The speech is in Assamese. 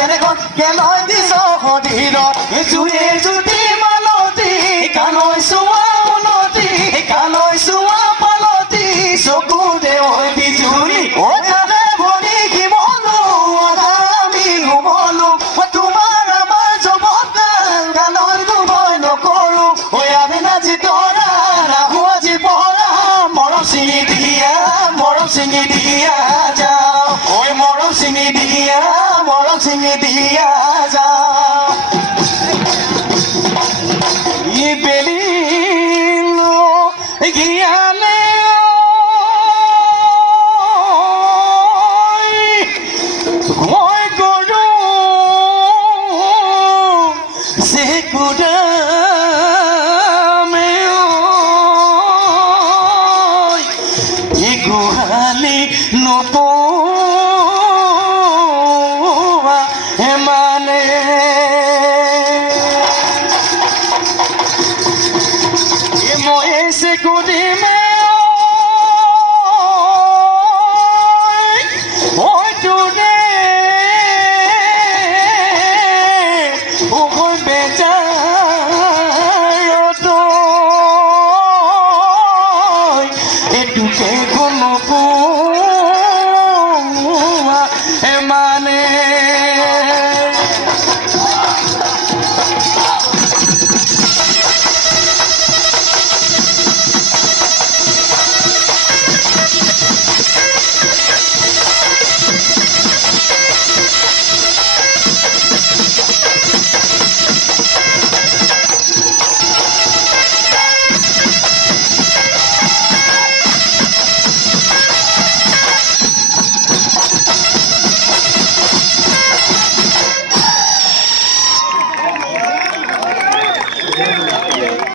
তেনেখন কেলৈ দিছ শৰীৰত জুয়ে জুতি মালতি কালৈ চোৱা উনতি কালৈ চোৱা পালতি চকুৰে হৈ বিজুলি অধাৰে ভৰি কিবলো আমি ঘুমলো তোমাৰ আমাৰ জগত গানৰ দুবই নকৰো ঐ আমি নাজি তৰা ৰাহু আজি পহৰা মৰম চিঙি দিয়া যাও ঐ মৰম চিঙি দিয়া যাও ই বেলিনো জ্ঞানে মই কৰো যে কুদামে ই গোহালি নপোৱা মানে মই এসে কুদিমে ওই তোৰে ওই বেজাৰত এটুকে কোনো